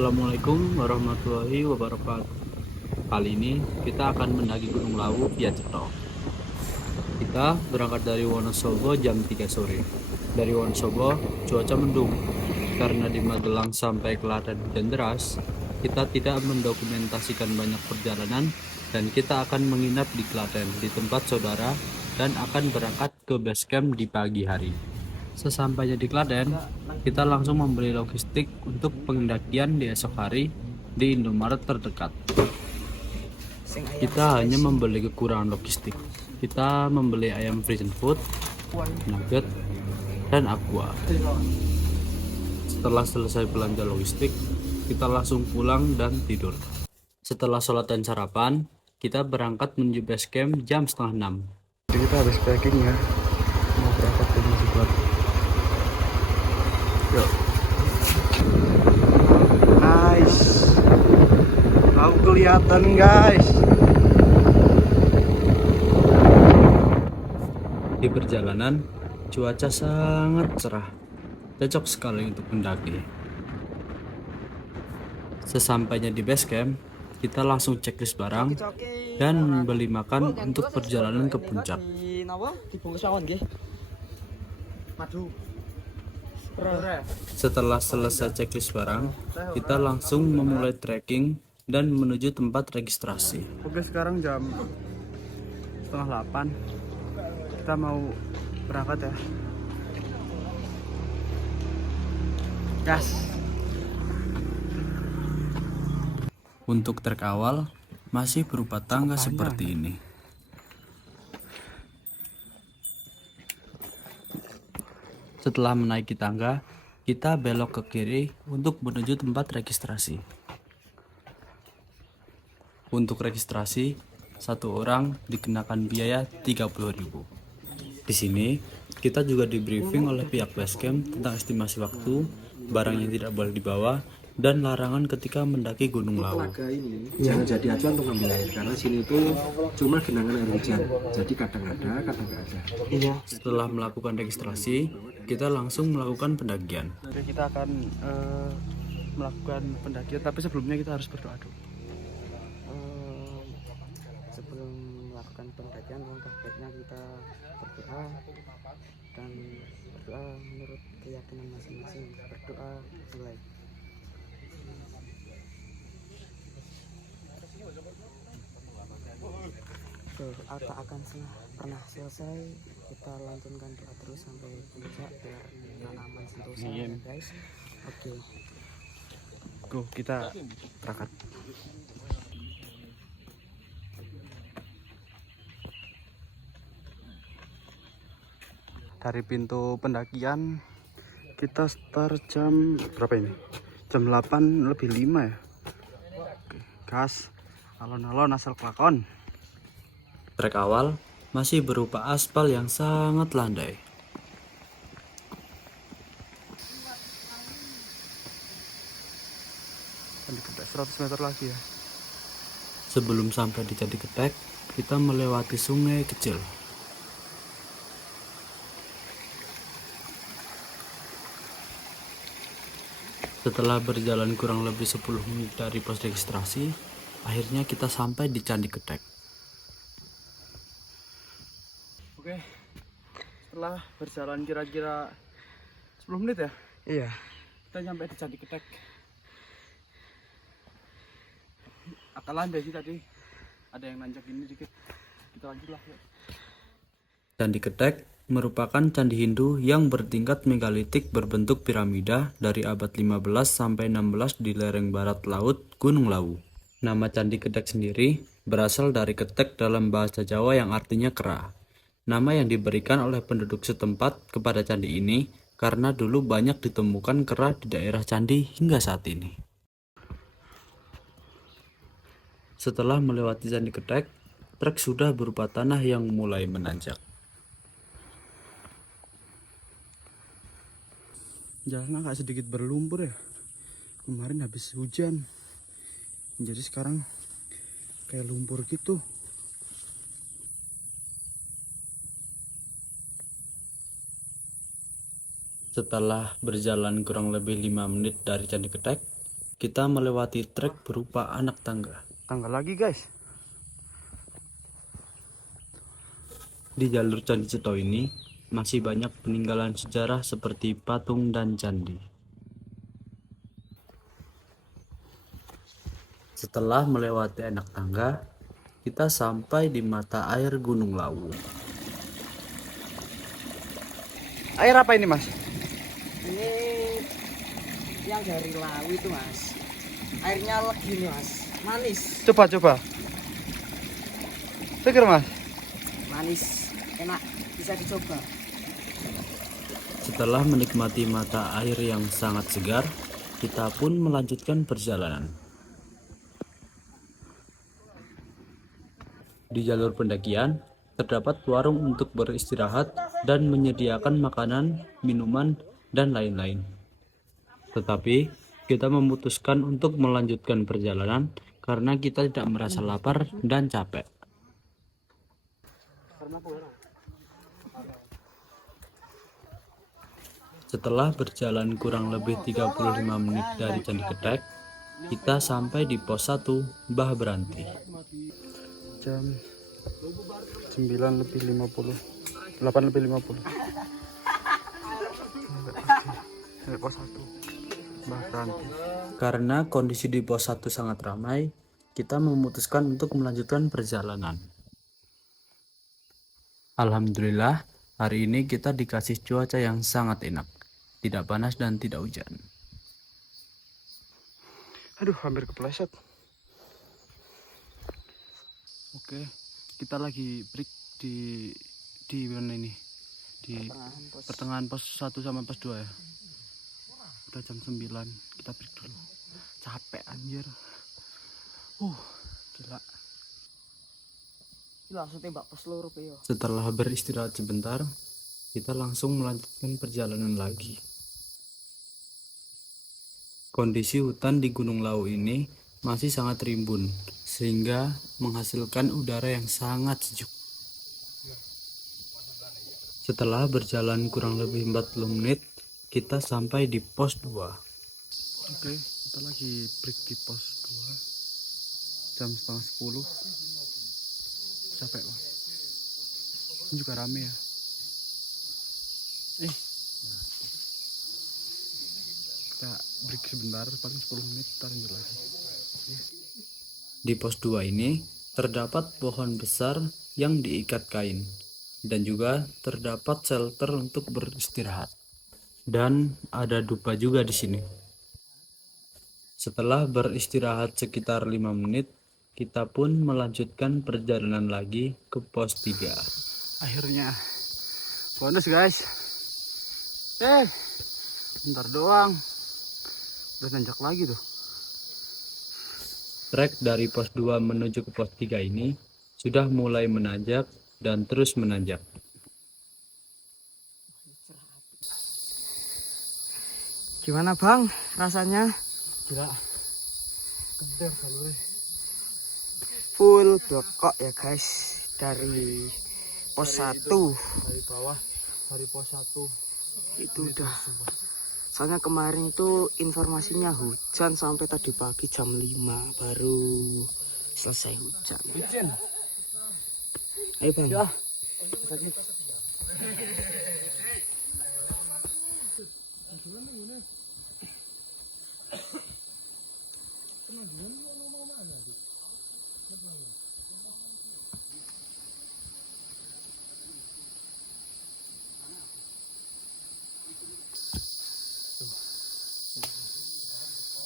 Assalamualaikum warahmatullahi wabarakatuh. Kali ini kita akan mendaki Gunung Lawu via Cetro. Kita berangkat dari Wonosobo jam 3 sore. Dari Wonosobo cuaca mendung. Karena di Magelang sampai Klaten hujan deras, kita tidak mendokumentasikan banyak perjalanan dan kita akan menginap di Klaten di tempat saudara dan akan berangkat ke base camp di pagi hari. Sesampainya di Klaten, kita langsung membeli logistik untuk pendakian di esok hari di Indomaret terdekat. Kita hanya membeli kekurangan logistik. Kita membeli ayam frozen food, nugget, dan aqua. Setelah selesai belanja logistik, kita langsung pulang dan tidur. Setelah sholat dan sarapan, kita berangkat menuju base camp jam setengah 6. Jadi kita habis packing ya, mau berangkat ke Masjid. Yuk. Nice. Aku kelihatan guys. Di perjalanan, cuaca sangat cerah, cocok sekali untuk mendaki. Sesampainya di base camp, kita langsung checklist barang dan membeli makan untuk perjalanan ke puncak. Setelah selesai checklist barang, kita langsung memulai trekking dan menuju tempat registrasi. Oke, sekarang jam setengah 8. Kita mau berangkat ya. Gas. Untuk trek awal masih berupa tangga seperti ini. Setelah menaiki tangga, kita belok ke kiri untuk menuju tempat registrasi. Untuk registrasi, satu orang dikenakan biaya 30.000. Di sini, kita juga di briefing oleh pihak basecamp tentang estimasi waktu, barang yang tidak boleh dibawa, dan larangan ketika mendaki Gunung Lawu. Telaga ini jangan jadi acuan untuk ngambil air karena sini itu cuma genangan air hujan. Jadi kadang ada, kadang nggak ada. Iya. Setelah melakukan registrasi, kita langsung melakukan pendakian. Jadi kita akan melakukan pendakian, tapi sebelumnya kita harus berdoa dulu. Sebelum melakukan pendakian, langkah baiknya kita berdoa dan berdoa menurut keyakinan masing-masing. Berdoa mulai. Doa tak akan pernah selesai, kita lantunkan doa terus sampai puncak biar dengan aman sentosa ya guys. Oke. Go, kita berangkat. Dari pintu pendakian kita start jam berapa ini? Jam 8 lebih 5 ya. Oke, gas. Alon-alon asal kelakon. Trek awal masih berupa aspal yang sangat landai. Candi Ketek 100 meter lagi ya. Sebelum sampai di Candi Ketek, kita melewati sungai kecil. Setelah berjalan kurang lebih 10 menit dari pos registrasi, akhirnya kita sampai di Candi Ketek. Oke, setelah berjalan kira-kira 10 menit ya, Iya. kita sampai di Candi Ketek. Agak landai sih tadi, ada yang nanjak ini dikit. Kita lanjut lah ya. Candi Ketek merupakan candi Hindu yang bertingkat megalitik berbentuk piramida dari abad 15 sampai 16 di lereng barat laut Gunung Lawu. Nama Candi Ketek sendiri berasal dari ketek dalam bahasa Jawa yang artinya kera. Nama yang diberikan oleh penduduk setempat kepada candi ini karena dulu banyak ditemukan kera di daerah candi hingga saat ini. Setelah melewati Candi Ketek, trek sudah berupa tanah yang mulai menanjak. Jalan agak sedikit berlumpur ya. Kemarin habis hujan, jadi sekarang kayak lumpur gitu. Setelah berjalan kurang lebih 5 menit dari Candi Ketek, kita melewati trek berupa anak tangga. Tangga lagi guys. Di jalur Candi Ceto ini masih banyak peninggalan sejarah seperti patung dan candi. Setelah melewati anak tangga, kita sampai di mata air Gunung Lawu. Air apa ini mas? Ini yang dari Lawu itu mas. Airnya legi nih mas, manis. Coba. Seger mas. Manis, enak, bisa dicoba. Setelah menikmati mata air yang sangat segar, kita pun melanjutkan perjalanan. Di jalur pendakian, terdapat warung untuk beristirahat dan menyediakan makanan, minuman, dan lain-lain. Tetapi, kita memutuskan untuk melanjutkan perjalanan karena kita tidak merasa lapar dan capek. Setelah berjalan kurang lebih 35 menit dari Candi Gedek, kita sampai di pos 1 Mbah Beranti. Jam 9:50, 8:50. Pos 1 Mbah Beranti. Karena kondisi di pos 1 sangat ramai, kita memutuskan untuk melanjutkan perjalanan. Alhamdulillah, hari ini kita dikasih cuaca yang sangat enak. Tidak panas dan tidak hujan. Aduh, hampir kepleset. Oke, kita lagi break di mana ini? Di pertengahan pos 1 sama pos 2 ya. Udah jam 9, kita break dulu. Capek anjir. Gila. Langsung tembak pos loro ya. Setelah beristirahat sebentar, kita langsung melanjutkan perjalanan lagi. Kondisi hutan di Gunung Lawu ini masih sangat rimbun, sehingga menghasilkan udara yang sangat sejuk. Setelah berjalan kurang lebih 40 menit, kita sampai di pos 2. Oke, kita lagi break di pos 2. Jam 9:30. Capek banget. Ini juga rame ya. Kita break sebentar, paling 10 menit, kita lanjut lagi. Di pos 2 ini terdapat pohon besar yang diikat kain, dan juga terdapat shelter untuk beristirahat. Dan ada dupa juga di sini. Setelah beristirahat sekitar 5 menit, kita pun melanjutkan perjalanan lagi ke pos 3. Akhirnya bonus guys. Bentar doang udah nanjak lagi tuh. Trek dari pos 2 menuju ke pos 3 ini sudah mulai menanjak dan terus menanjak. Gimana bang rasanya? Gila, geder jalurnya. Full blokok ya guys, dari pos 1 Dari bawah, dari pos 1 itu udah. Soalnya kemarin tuh informasinya hujan sampai tadi pagi jam 5 baru selesai hujan. Ayo bang. Ya.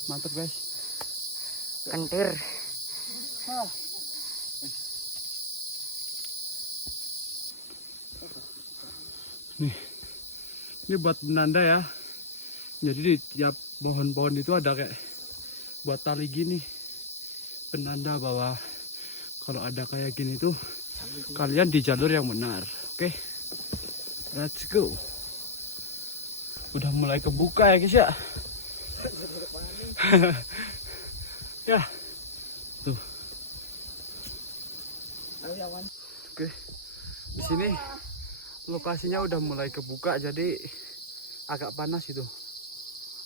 Mantap guys. Kentir. Ini buat penanda ya. Jadi di tiap pohon-pohon itu ada kayak buat tali gini, penanda bahwa kalau ada kayak gini tuh kalian di jalur yang benar. Oke, let's go. Udah mulai kebuka ya guys ya. Ya tuh. Oke, di sini lokasinya udah mulai kebuka, jadi agak panas itu.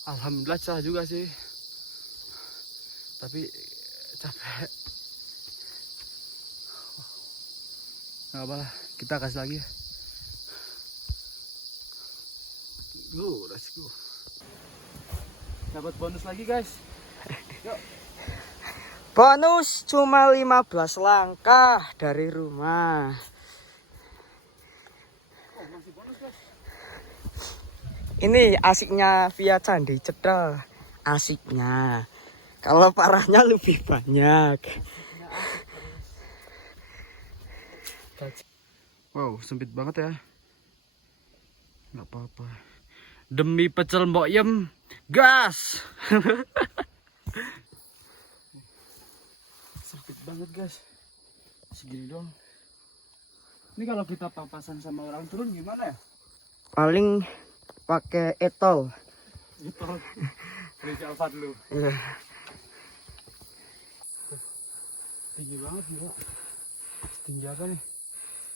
Alhamdulillah cerah juga sih. tapi capek. Nggak apa lah, kita kasih lagi ya. Let's go. Dapat bonus lagi guys. Yuk. Bonus cuma 15 langkah dari rumah. Masih bonus guys. Ini asiknya via Candi Cetro. Asiknya. Kalau parahnya lebih banyak. Wow, sempit banget ya. Nggak apa-apa. Demi pecel Mbok Yem, gas. Sempit banget guys. Segini dong. Ini kalau kita papasan sama orang turun gimana ya? Paling pakai etol. Gitu. Rizal Fadlu. Tinggi banget gila. Tinggi apa nih?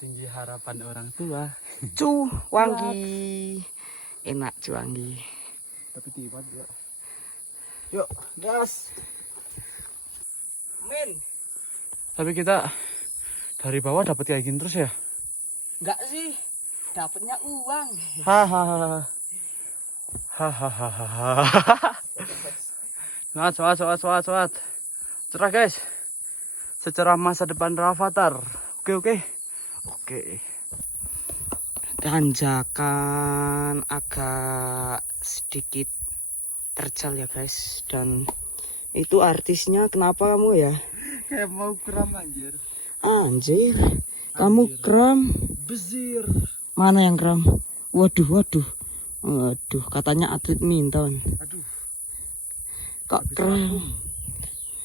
Tinggi harapan orang tua. Cuanggi. Enak cuanggi. Tapi tinggi banget gila. Yuk, gas. Min. Tapi kita dari bawah dapat kayak gini terus ya? Enggak sih. Dapatnya uang. Hahaha. Hahaha. Soat. Cerah guys. Secerah masa depan Rafathar. Oke. Tanjakan agak sedikit terjal ya guys. Dan itu artisnya kenapa kamu ya? Kayak mau kram anjir. Anjir. Kamu kram. Bezir. Mana yang kram? Waduh. Katanya atlet minton. Aduh. Kok Habis kram? vakum.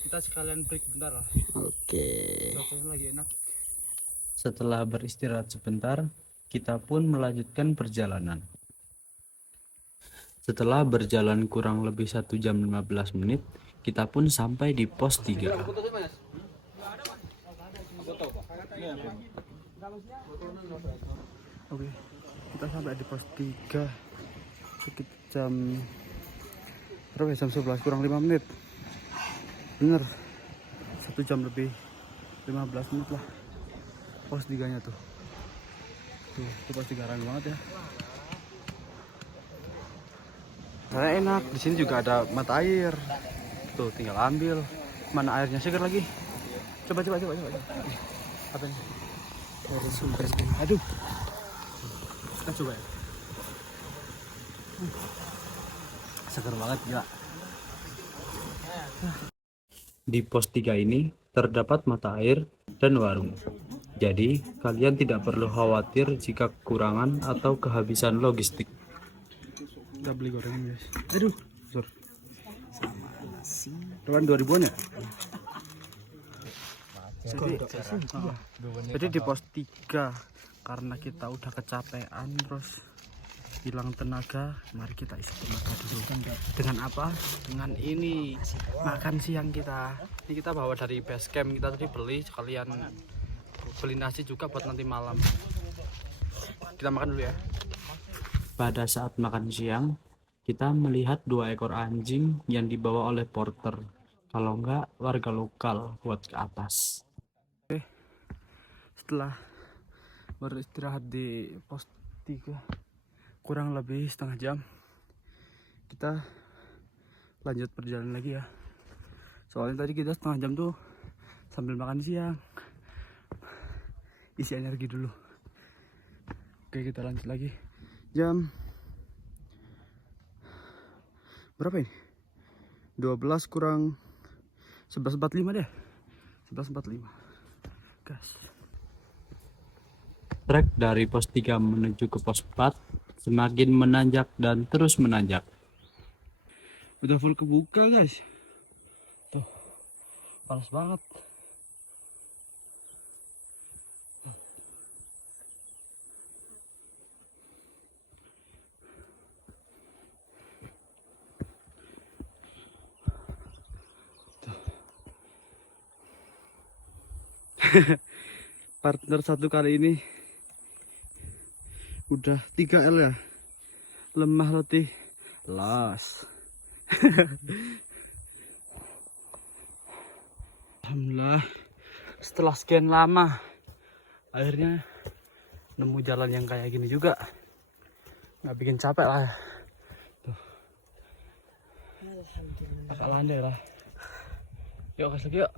Kita sekalian break bentar lah. Oke. Cuacanya lagi enak. Setelah beristirahat sebentar, kita pun melanjutkan perjalanan. Setelah berjalan kurang lebih 1 jam 15 menit, kita pun sampai di pos 3. Oke, kita sampai di pos 3 sekitar jam berapa ya? Jam 11 kurang 5 menit. Bener, 1 jam lebih 15 menit lah pos 3 nya tuh. Itu pos 3 rame banget ya. Karena enak, di sini juga ada mata air. Tuh, tinggal ambil. Mana airnya segar lagi? Coba. Apa ini? Dari sumber. Aduh. Kita coba ya. Segar banget gila. Di pos 3 ini terdapat mata air dan warung. Jadi, kalian tidak perlu khawatir jika kekurangan atau kehabisan logistik. Kita beli gorengan guys. Aduh, sorry. Sama nasi. 2000-an ya? Jadi di pos 3 karena kita udah kecapean terus hilang tenaga, mari kita isi tenaga dulu. Dengan apa? Dengan ini makan siang kita. Ini kita bawa dari base camp, kita tadi beli sekalian beli nasi juga buat nanti malam. Kita makan dulu ya. Pada saat makan siang, kita melihat 2 ekor anjing yang dibawa oleh porter. Kalau enggak, warga lokal buat ke atas. Setelah beristirahat di pos 3 kurang lebih setengah jam, kita lanjut perjalanan lagi ya. Soalnya tadi kita setengah jam tuh sambil makan siang, isi energi dulu. Oke, kita lanjut lagi. Jam berapa ini? 12 kurang 11.45 deh. 11.45. Gas. Trek dari pos 3 menuju ke pos 4 semakin menanjak dan terus menanjak. Udah full kebuka guys. Tuh, panas banget. Partner satu kali ini udah 3L ya. Lemah letih, las. Alhamdulillah, setelah sekian lama akhirnya nemu jalan yang kayak gini juga. Nggak bikin capek lah. Tuh. Agak landai lah. Yuk gas lagi yuk.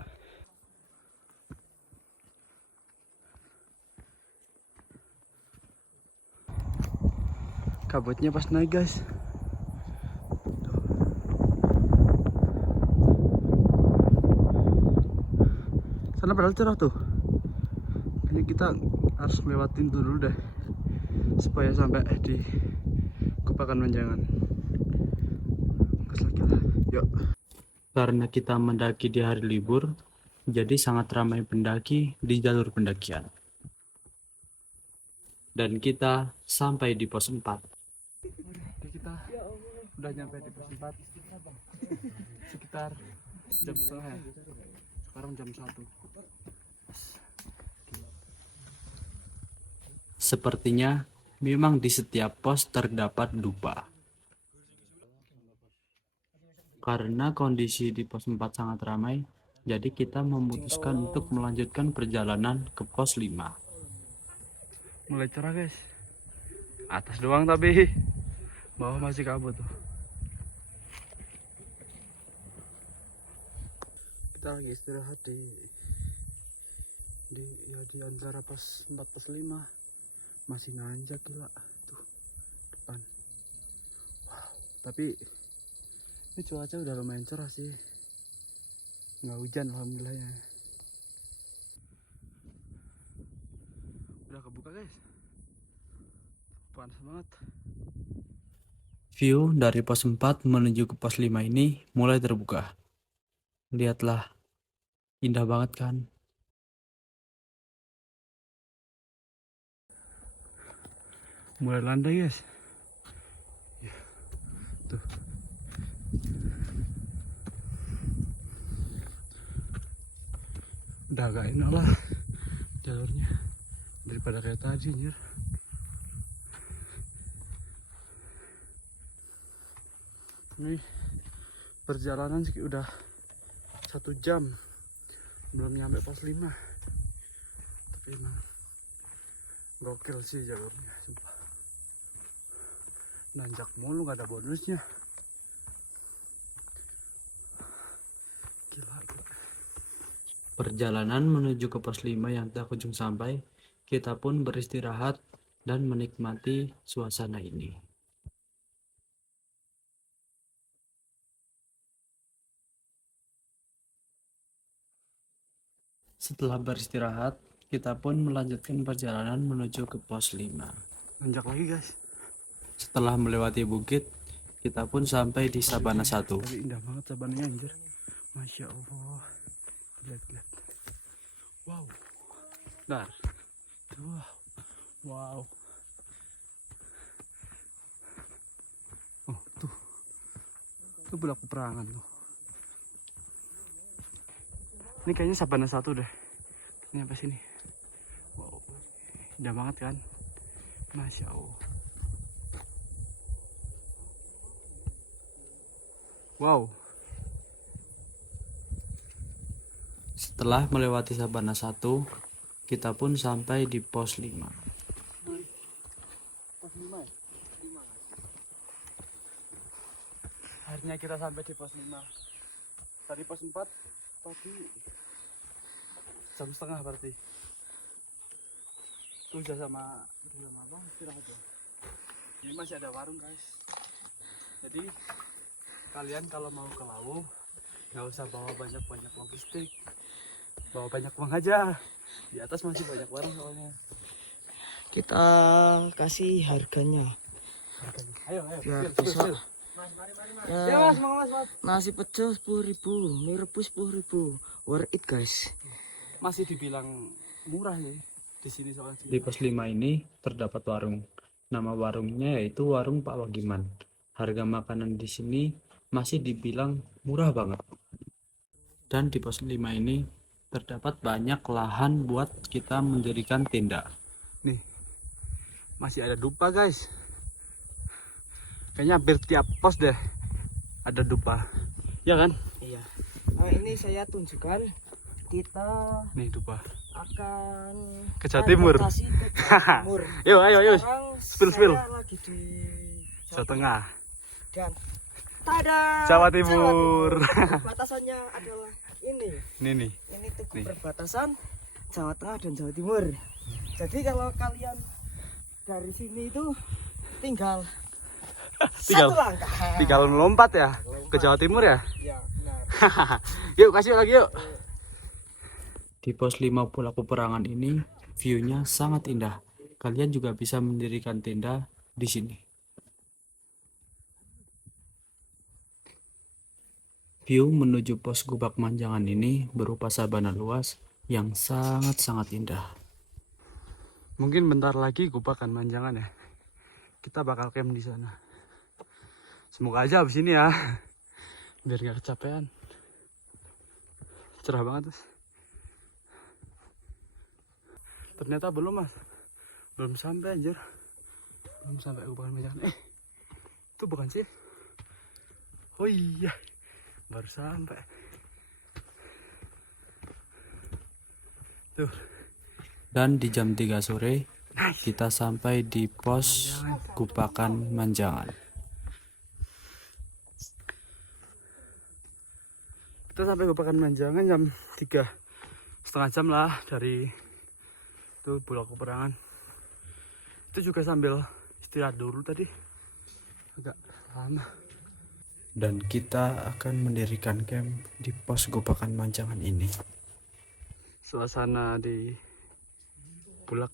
Kabutnya pas naik guys. Sana padahal cerah tuh. Ini kita harus lewatin dulu deh supaya sampai di Kupakan Menjangan. Gas lagi lah. Yuk. Karena kita mendaki di hari libur, jadi sangat ramai pendaki di jalur pendakian. Dan kita sampai di pos 4. Oke, kita udah nyampe di pos 4 sekitar jam setengah ya. Sekarang jam 1. Sepertinya memang di setiap pos terdapat dupa. Karena kondisi di pos 4 sangat ramai, jadi kita memutuskan untuk melanjutkan perjalanan ke pos 5. Mulai cerah guys. Atas doang tapi bawah masih kabut tuh. Kita lagi istirahat di antara pos 4 pos 5. Masih nanjak gila tuh depan. Wow, tapi ini cuaca udah lumayan cerah sih. Nggak hujan alhamdulillahnya. Udah kebuka guys. Panas banget. View dari pos 4 menuju ke pos 5 ini mulai terbuka. Lihatlah, indah banget kan? Mulai landai guys. Ya, tuh. Udah agak enak lah jalurnya daripada kayak tadi anjir. Ini perjalanan sih udah 1 jam belum nyampe pos 5. Tapi emang gokil sih jalurnya sumpah. Nanjak mulu gak ada bonusnya. Gila. Perjalanan menuju ke pos 5 yang tak kunjung sampai, kita pun beristirahat dan menikmati suasana ini. Setelah beristirahat, kita pun melanjutkan perjalanan menuju ke pos 5. Nanjak lagi guys. Setelah melewati bukit, kita pun sampai di Sabana 1. Tapi indah banget sabananya anjir. Masya Allah. Lihat. Wow. Dar. Tuh. Wow. Oh, tuh. Itu berlaku perangan tuh. Ini kayaknya Sabana 1 deh. Ini apa sini? Wow. Indah banget kan? Masya Allah. Wow. Setelah melewati Sabana 1, kita pun sampai di pos 5. Pos 5 ya? Akhirnya kita sampai di pos 5. Tadi pos 4 pagi jam setengah berarti. Itu udah sama abang istirahat ya. Ini masih ada warung guys. Jadi kalian kalau mau ke Lawu nggak usah bawa banyak logistik, bawa banyak uang aja. Di atas masih banyak warung soalnya. Kita kasih harganya Ayo biar spill. bisa. Ya Ya, mas. nasi pecel 10.000, mie rebus 10.000. Worth it guys. Masih dibilang murah ya di sini soalnya. Di pos 5 ini terdapat warung. Nama warungnya yaitu Warung Pak Wagiman. Harga makanan di sini masih dibilang murah banget. Dan di pos 5 ini terdapat banyak lahan buat kita mendirikan tenda. Nih, masih ada dupa guys. Kayaknya hampir tiap pos deh ada dupa. Ya kan? Iya. Nah, ini saya tunjukkan kita Nih dupa. akan Ke Jawa Timur. adaptasi ke Jawa Timur. Yuk, ayo. Sekarang Spill. saya lagi di Jawa Tengah. dan tada, Jawa Timur. Batasannya adalah ini. Ini nih. Ini tugu Nih. perbatasan Jawa Tengah dan Jawa Timur. Jadi kalau kalian dari sini itu tinggal Tinggal- satu langkah. Tinggal melompat ya ke Jawa Timur ya. Ya, benar. Yuk, kasih lagi yuk. Di pos 5 Pulau Peperangan ini, view-nya sangat indah. Kalian juga bisa mendirikan tenda di sini. View menuju pos Gubak Manjangan ini berupa sabana luas yang sangat-sangat indah. Mungkin bentar lagi Gubakan Manjangan ya. Kita bakal camp di sana. Semoga aja abis ini ya. Biar nggak kecapean. Cerah banget Mas. Ternyata belum Mas. Belum sampai anjir. Belum sampai Gubakan Manjangan. Itu bukan sih? Oh iya. Baru sampai. Tuh. Dan di jam 3 sore, kita sampai di pos Gubakan Manjangan. Kita sampai Gubakan Manjangan jam 3,5 jam lah dari itu Pulau Peperangan. Itu juga sambil istirahat dulu tadi, agak lama. Dan kita akan mendirikan camp di pos Gubakan Manjangan ini. Suasana di Pulau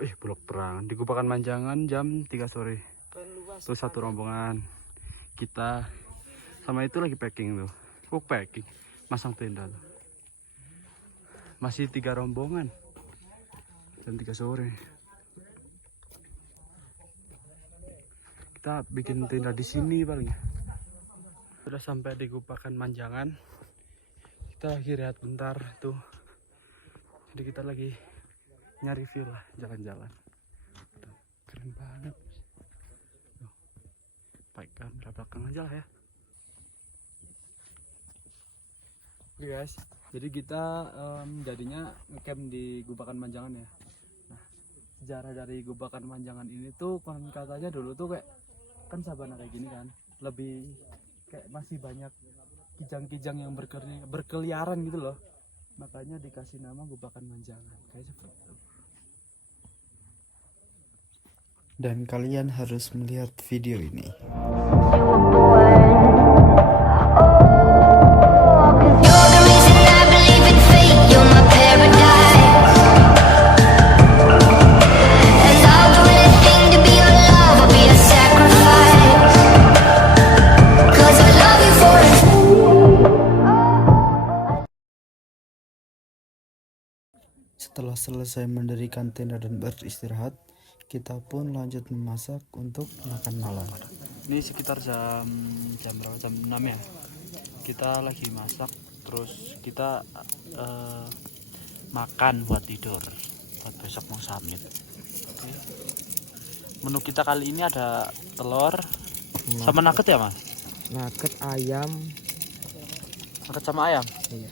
Peperangan di Gubakan Manjangan jam 3 sore. Tuh satu rombongan kita sama itu lagi packing tuh. Packing, masang tenda tuh. Masih 3 rombongan jam 3 sore. Kita bikin tenda di sini paling ya. Sudah sampai di Gubakan Manjangan. Kita lagi rehat bentar tuh. Jadi kita lagi nyari view lah, jalan-jalan. Tuh, keren banget. Tuh, pakai kamera belakang aja lah ya. Oke guys, jadi kita jadinya ngecamp di Gubakan Manjangan ya. Nah, sejarah dari Gubakan Manjangan ini tuh konon katanya dulu tuh kayak kan sabana kayak gini kan, lebih kayak masih banyak kijang-kijang yang berkeliaran gitu loh. Makanya dikasih nama Gubakan Manjangan kayak seperti itu. Dan kalian harus melihat video ini. Setelah selesai mendirikan tenda dan beristirahat, kita pun lanjut memasak untuk makan malam. Ini sekitar jam berapa? Jam 6 ya. Kita lagi masak, terus kita makan buat tidur, buat besok mau summit. Oke. Menu kita kali ini ada telur sama nugget ya Mas? Nugget ayam. Nugget sama ayam? Iya.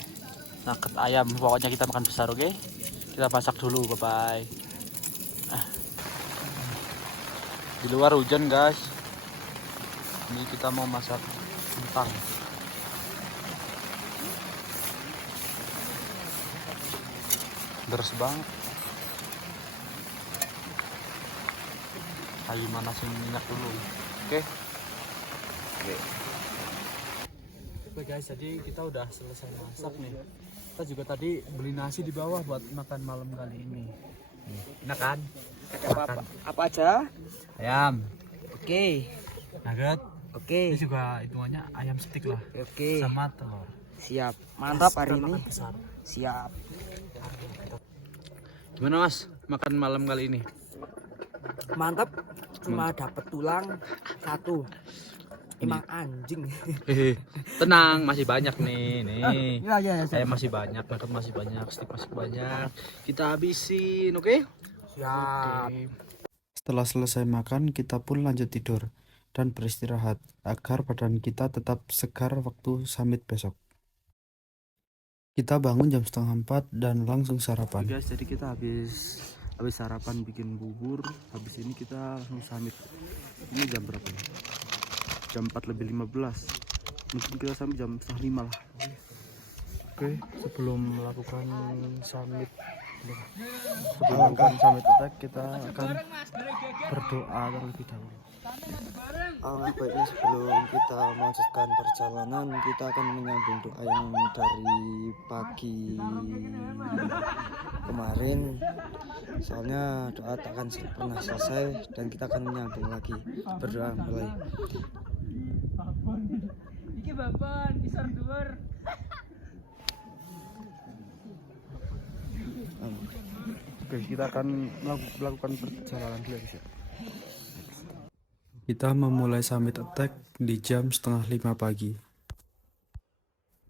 Nugget ayam, pokoknya kita makan besar, oke? Kita masak dulu, bye-bye. Di luar hujan guys. Ini kita mau masak kentang. Deras banget. Kayu manasin minyak dulu. Oke. Oke guys, jadi kita udah selesai masak nih. Kita juga tadi beli nasi di bawah buat makan malam kali ini. Enak kan? Ada apa aja? Ayam, Oke. nugget. Oke. Ini juga hitungannya ayam stik lah. Oke. Sama telur. Siap. Mantap hari Kita ini. makan besar. Siap. Gimana Mas? Makan malam kali ini? Mantap. Cuma dapat tulang 1. Emang anjing. Tenang, masih banyak nih. Iya. Ayam masih banyak, nugget masih banyak, stik masih banyak. Kita habisin, oke? Siap. Setelah selesai makan, kita pun lanjut tidur dan beristirahat agar badan kita tetap segar waktu summit besok. Kita bangun jam setengah 4 dan langsung sarapan. Guys, jadi kita habis sarapan bikin bubur. Habis ini kita langsung summit. Ini jam berapa nih? Jam 4:15. Mungkin kita sampai jam setengah 5 lah. Oke, sebelum melakukan summit attack, kita akan berdoa terlebih dahulu. Alangkah baiknya sebelum kita melanjutkan perjalanan, kita akan menyambung doa yang dari pagi kemarin. Soalnya doa tak akan pernah selesai dan kita akan menyambung lagi. Berdoa mulai. Iki bapak isor dhuwur. Oke, kita akan melakukan perjalanan dulu ya. Kita memulai summit attack di jam setengah 5 pagi.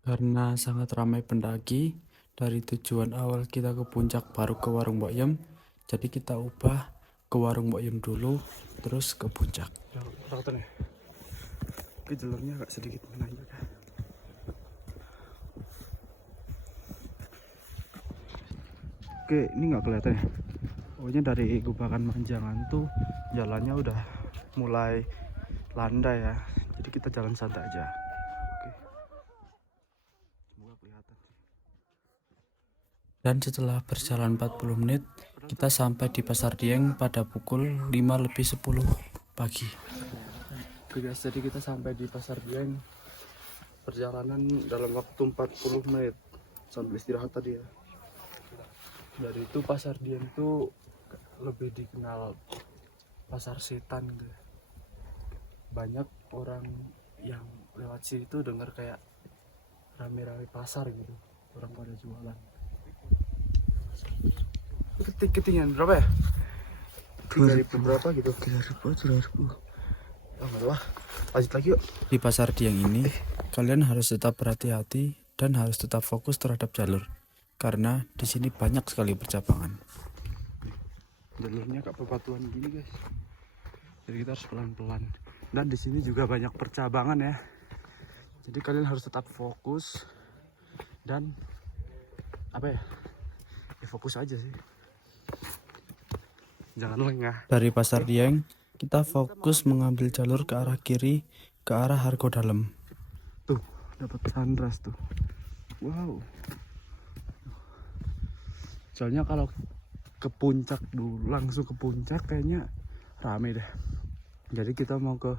Karena sangat ramai pendaki, dari tujuan awal kita ke puncak baru ke warung Mbok Yem, jadi kita ubah ke warung Mbok Yem dulu, terus ke puncak. Oke, jalurnya agak sedikit menanjak. Oke, ini nggak kelihatan ya. Pokoknya dari Gubakan Manjangan tuh jalannya udah mulai landai ya. Jadi kita jalan santai aja. Oke. Semoga kelihatan sih. Dan setelah berjalan 40 menit, kita sampai di Pasar Dieng pada pukul 5:10 pagi. Oke guys, jadi kita sampai di Pasar Dieng. Perjalanan dalam waktu 40 menit sambil istirahat tadi ya. Dari itu Pasar Dieng itu lebih dikenal pasar setan gitu. Banyak orang yang lewat sini tuh dengar kayak rame-rame pasar gitu, orang pada jualan. Ketinggian berapa ya? 3.000 berapa gitu? 3.000. Oh, nggak tahu. Lanjut lagi yuk. Di Pasar Dieng ini, kalian harus tetap berhati-hati dan harus tetap fokus terhadap jalur. Karena di sini banyak sekali percabangan. Jalurnya kayak bebatuan gini guys, jadi kita harus pelan-pelan. Dan di sini juga banyak percabangan ya, jadi kalian harus tetap fokus dan apa ya, fokus aja sih, jangan lengah. Dari Pasar Dieng, kita fokus mengambil jalur ke arah kiri, ke arah Hargo Dalem. Tuh dapat sunrise tuh, wow. Soalnya kalau ke puncak dulu, langsung ke puncak kayaknya rame deh. Jadi kita mau ke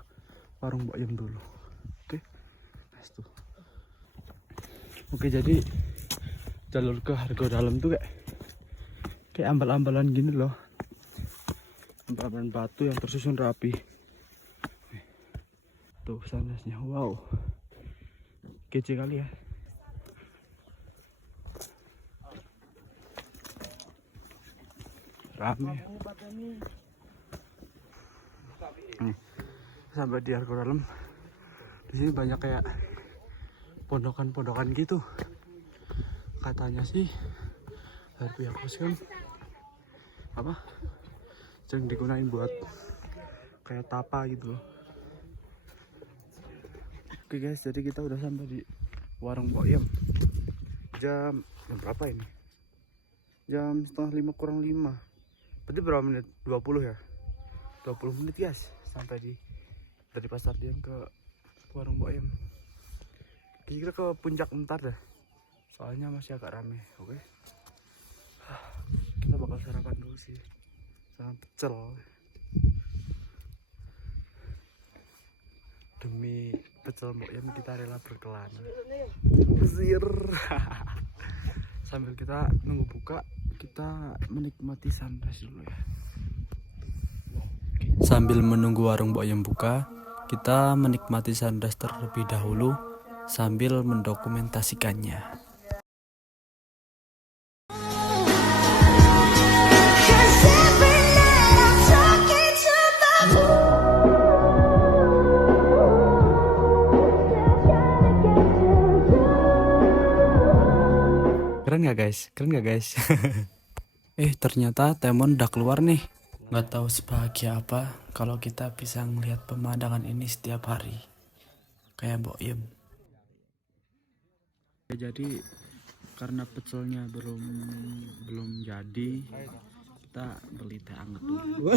warung Mbok Yem dulu. Oke, nice tuh. Oke, jadi jalur ke Hargo Dalem tuh kayak ambal-ambalan gini loh. Ambal-ambalan batu yang tersusun rapi. Tuh sunrise-nya, wow. Kece kali ya. Rame. Sampai di Hargo Dalem. Di sini banyak kayak pondokan-pondokan gitu. Katanya sih dari pihak Muslim apa? Sering digunain buat kayak tapa gitu loh. Oke guys, jadi kita udah sampai di warung Mbok Yem. Jam berapa ini? Jam setengah 5 kurang 5. Berarti berapa menit? 20 ya? 20 menit guys sampai dari Pasar Dieng ke warung Mbok Yem. Kira-kira ke puncak bentar deh, soalnya masih agak rame. Oke, kita bakal sarapan dulu sih sama pecel. Demi pecel Mbok Yem kita rela berkelana. Mesir. Sambil kita nunggu buka, kita menikmati sunrise dulu ya. Sambil menunggu warung Mbok Yem buka, kita menikmati sunrise terlebih dahulu sambil mendokumentasikannya. Keren gak guys? Keren gak guys? Ternyata Temon udah keluar nih. Nggak tahu sebahagia apa kalau kita bisa ngelihat pemandangan ini setiap hari. Kayak Mbok Yem. Jadi karena pecelnya belum jadi, kita beli teh anget dulu.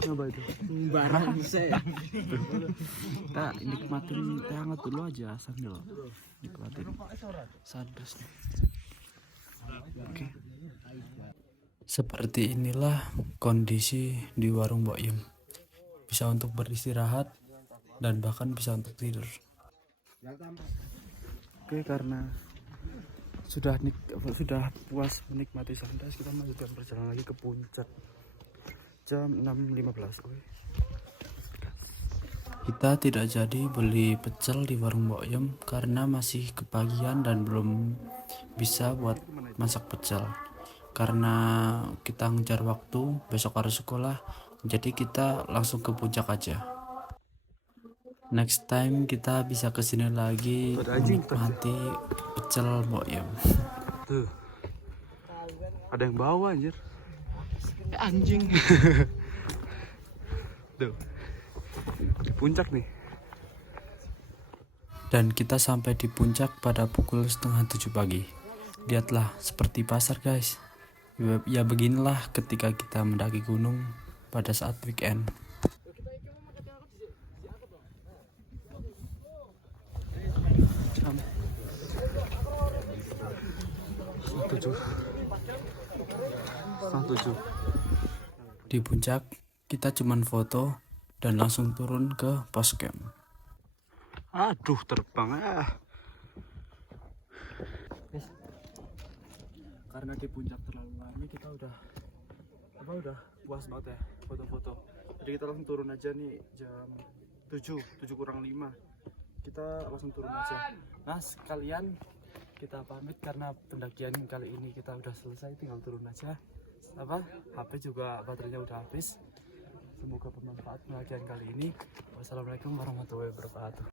Coba itu. Barang saya. Kita nikmatin teh hangat dulu aja sambil nikmatin sunrise. Oke. Seperti inilah kondisi di warung Mbok Yem. Bisa untuk beristirahat dan bahkan bisa untuk tidur. Oke, karena sudah puas menikmati sunrise, kita melanjutkan perjalanan lagi ke puncak jam 6.15. Oke. Kita tidak jadi beli pecel di warung Mbok Yem karena masih kepagian dan belum bisa buat masak pecel. Karena kita ngejar waktu, besok harus sekolah, jadi kita langsung ke puncak aja. Next time kita bisa kesini lagi menikmati pecel Mbok Yem. Tuh. Ada yang bawa anjir. Anjing. Tuh. Di puncak nih. Dan kita sampai di puncak pada pukul 6:30 pagi. Lihatlah, seperti pasar guys. Ya beginilah ketika kita mendaki gunung pada saat weekend. Jam 7. Di puncak, kita cuman foto dan langsung turun ke pos camp. Aduh, terbang Karena di puncak terlalu lama, kita udah puas banget ya foto-foto. Jadi kita langsung turun aja nih jam 7 kurang 5. Kita langsung turun aja. Nah, sekalian kita pamit karena pendakian kali ini kita udah selesai, tinggal turun aja. HP juga baterainya udah habis. Semoga bermanfaat pendakian kali ini. Wassalamualaikum warahmatullahi wabarakatuh.